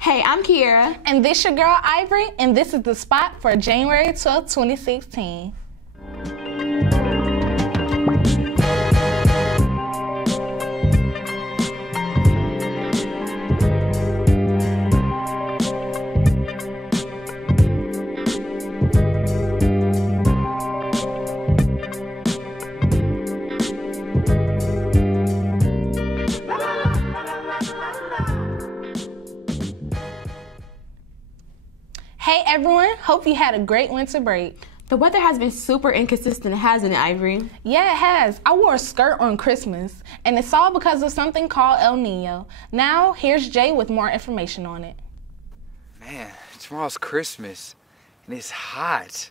Hey, I'm Kiarra. And this your girl, Ivory, and this is the spot for January 12th, 2016. Hey everyone, hope you had a great winter break. The weather has been super inconsistent, hasn't it, Ivory? Yeah, it has. I wore a skirt on Christmas, and it's all because of something called El Nino. Now, here's Jay with more information on it. Man, tomorrow's Christmas, and it's hot.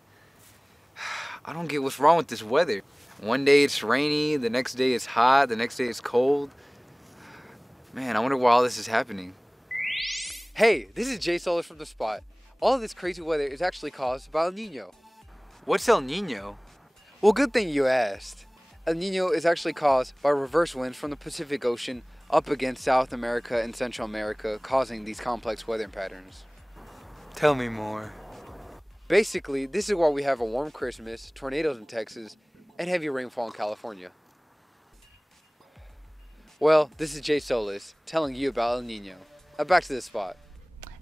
I don't get what's wrong with this weather. One day it's rainy, the next day it's hot, the next day it's cold. Man, I wonder why all this is happening. Hey, this is Solis from The Spot. All of this crazy weather is actually caused by El Nino. What's El Nino? Well, good thing you asked. El Nino is actually caused by reverse winds from the Pacific Ocean up against South America and Central America, causing these complex weather patterns. Tell me more. Basically, this is why we have a warm Christmas, tornadoes in Texas, and heavy rainfall in California. Well, this is Solis telling you about El Nino. Now back to The Spot.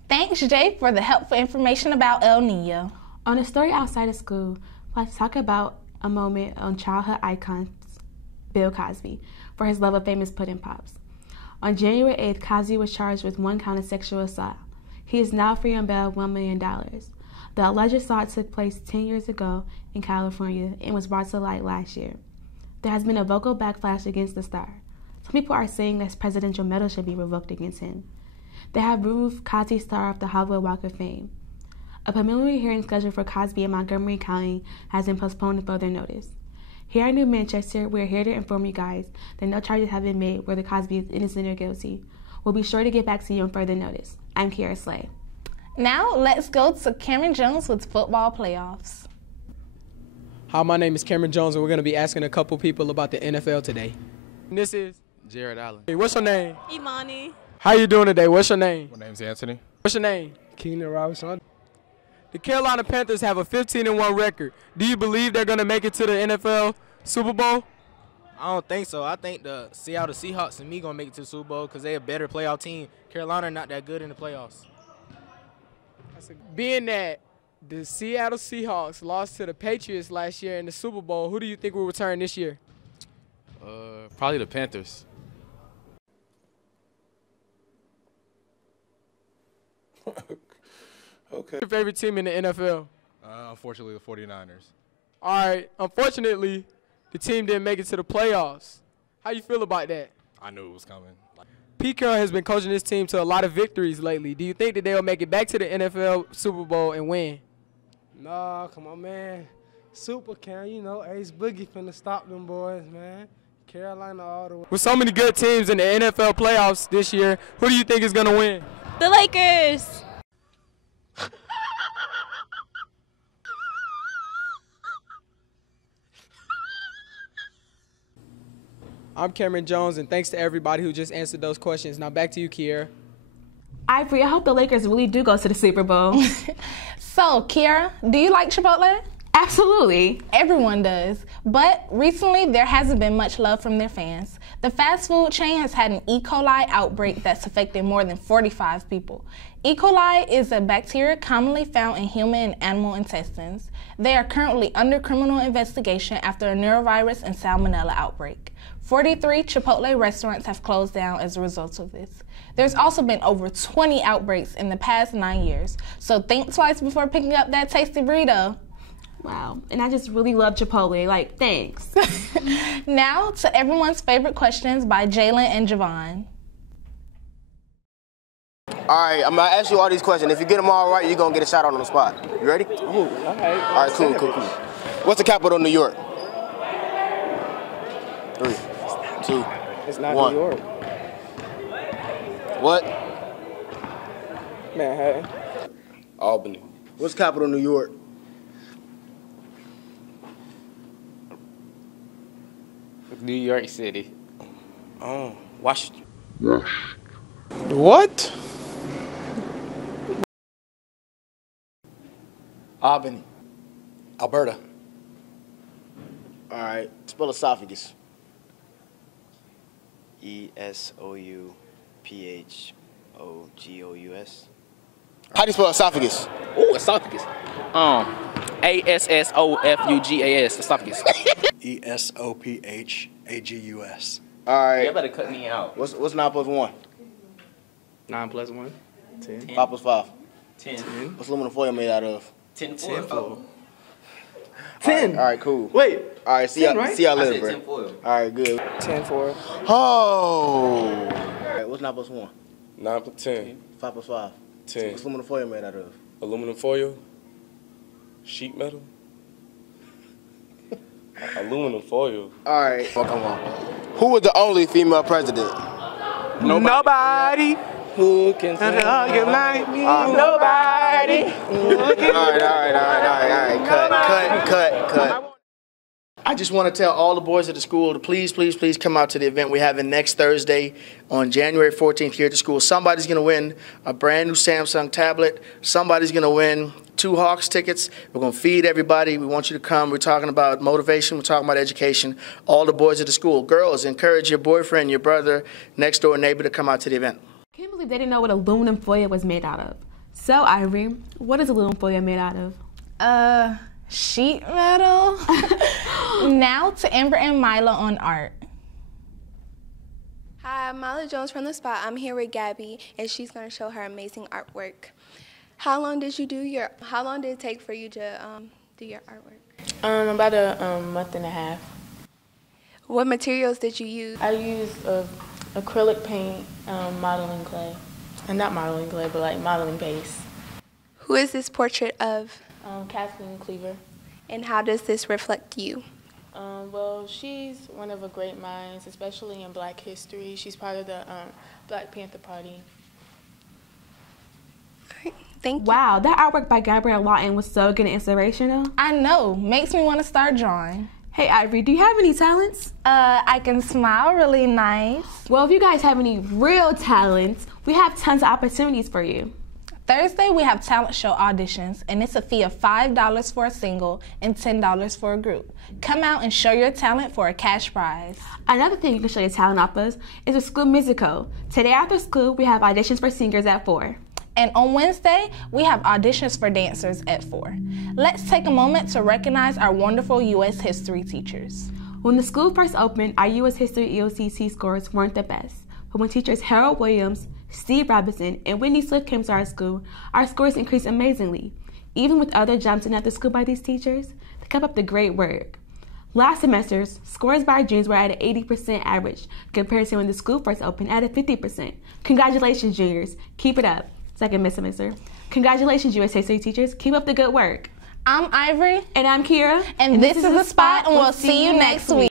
Thanks, Jay, for the helpful information about El Nino. On a story outside of school, let's talk about a moment on childhood icons Bill Cosby for his love of famous pudding pops. On January 8th, Cosby was charged with 1 count of sexual assault. He is now free on bail of $1 million. The alleged assault took place 10 years ago in California and was brought to light last year. There has been a vocal backlash against the star. Some people are saying that his presidential medal should be revoked against him. They have removed Cosby's star off the Hollywood Walk of Fame. A preliminary hearing scheduled for Cosby in Montgomery County has been postponed to further notice. Here in New Manchester, we're here to inform you guys that no charges have been made whether Cosby is innocent or guilty. We'll be sure to get back to you on further notice. I'm Kiarra Slay. Now, let's go to Cameron Jones with football playoffs. Hi, my name is Cameron Jones, and we're going to be asking a couple people about the NFL today. And this is Jared Allen. Hey, what's your name? Imani. How you doing today? What's your name? My name's Anthony. What's your name? Keenan Robinson. The Carolina Panthers have a 15-1 record. Do you believe they're going to make it to the NFL Super Bowl? I don't think so. I think the Seattle Seahawks and me going to make it to the Super Bowl because they're a better playoff team. Carolina not that good in the playoffs. Being that the Seattle Seahawks lost to the Patriots last year in the Super Bowl, who do you think will return this year? Probably the Panthers. Okay. Your favorite team in the NFL? Unfortunately, the 49ers. All right. Unfortunately, the team didn't make it to the playoffs. How you feel about that? I knew it was coming. Pete Carroll has been coaching this team to a lot of victories lately. Do you think that they'll make it back to the NFL Super Bowl and win? Nah, come on, man. Super Cam, you know, Ace Boogie finna stop them boys, man. Carolina all the way. With so many good teams in the NFL playoffs this year, who do you think is going to win? The Lakers. I'm Cameron Jones, and thanks to everybody who just answered those questions. Now back to you, Kiarra. Ivory, I hope the Lakers really do go to the Super Bowl. So, Kiarra, do you like Chipotle? Absolutely. Everyone does. But recently, there hasn't been much love from their fans. The fast food chain has had an E. coli outbreak that's affected more than 45 people. E. coli is a bacteria commonly found in human and animal intestines. They are currently under criminal investigation after a neurovirus and salmonella outbreak. 43 Chipotle restaurants have closed down as a result of this. There's also been over 20 outbreaks in the past 9 years. So think twice before picking up that tasty burrito. Wow. And I just really love Chipotle. Like, thanks. Now to everyone's favorite questions by Jalen and Javon. All right, I'm going to ask you all these questions. If you get them all right, you're going to get a shout out on the spot. You ready? Ooh, all right. All right, cool. What's the capital of New York? 3, 2, It's not 1. New York. What? Manhattan. Albany. What's the capital of New York? New York City. Oh, Washington. What? Albany. Alberta. All right. Spell esophagus. ESOUPHOGOUS. How do you spell esophagus? Ooh, esophagus. ASSOFUGAS. Esophagus. ESOPHAGUS. All right. You better cut me out. What's 9 plus 1? 9 plus 1. 10. 5 plus 5. 10. What's aluminum foil made out of? 10 foil. 10 foil. 10. All right, cool. Wait. All right, see y'all later, I said bro. 10 foil. All right, good. 10 foil. Oh. All right, what's 9 plus 1? 9 plus 10. 5 plus 5. 10. What's aluminum foil made out of? Aluminum foil. Sheet metal. Aluminum foil. All right. Oh, come on. Who was the only female president? Nobody. Who can tell you like me? Nobody. All right. Cut. I just want to tell all the boys at the school to please come out to the event we're having next Thursday on January 14th here at the school. Somebody's going to win a brand new Samsung tablet. Somebody's going to win 2 Hawks tickets. We're going to feed everybody. We want you to come. We're talking about motivation. We're talking about education. All the boys at the school. Girls, encourage your boyfriend, your brother, next door neighbor to come out to the event. I can't believe they didn't know what aluminum foil was made out of. So, Ivory, what is aluminum foil made out of? Sheet metal. Now to Amber and Mila on art. Hi, I'm Mila Jones from The Spot. I'm here with Gabby, and she's going to show her amazing artwork. How long did it take for you to do your artwork? About a month and a half. What materials did you use? I used acrylic paint, modeling clay. And not modeling clay, but like modeling base. Who is this portrait of? Kathleen Cleaver. And how does this reflect you? Well, she's one of the great minds, especially in Black history. She's part of the Black Panther Party. Thank you. Wow, that artwork by Gabrielle Lawton was so good and inspirational. I know. Makes me want to start drawing. Hey, Ivory, do you have any talents? I can smile really nice. Well, if you guys have any real talents, we have tons of opportunities for you. Thursday, we have talent show auditions, and it's a fee of $5 for a single and $10 for a group. Come out and show your talent for a cash prize. Another thing you can show your talent off of is a school musical. Today after school, we have auditions for singers at 4. And on Wednesday, we have auditions for dancers at 4. Let's take a moment to recognize our wonderful U.S. history teachers. When the school first opened, our U.S. history EOCT scores weren't the best. But when teachers Harold Williams, Steve Robinson, and Whitney Swift came to our scores increased amazingly. Even with other jumps in at the school by these teachers, they kept up the great work. Last semester's scores by our juniors were at an 80% average compared to when the school first opened at a 50%. Congratulations, juniors. Keep it up. Second semester. Congratulations, U.S. history teachers. Keep up the good work. I'm Ivory. And I'm Kiarra. And this is The Spot, and we'll see you next week.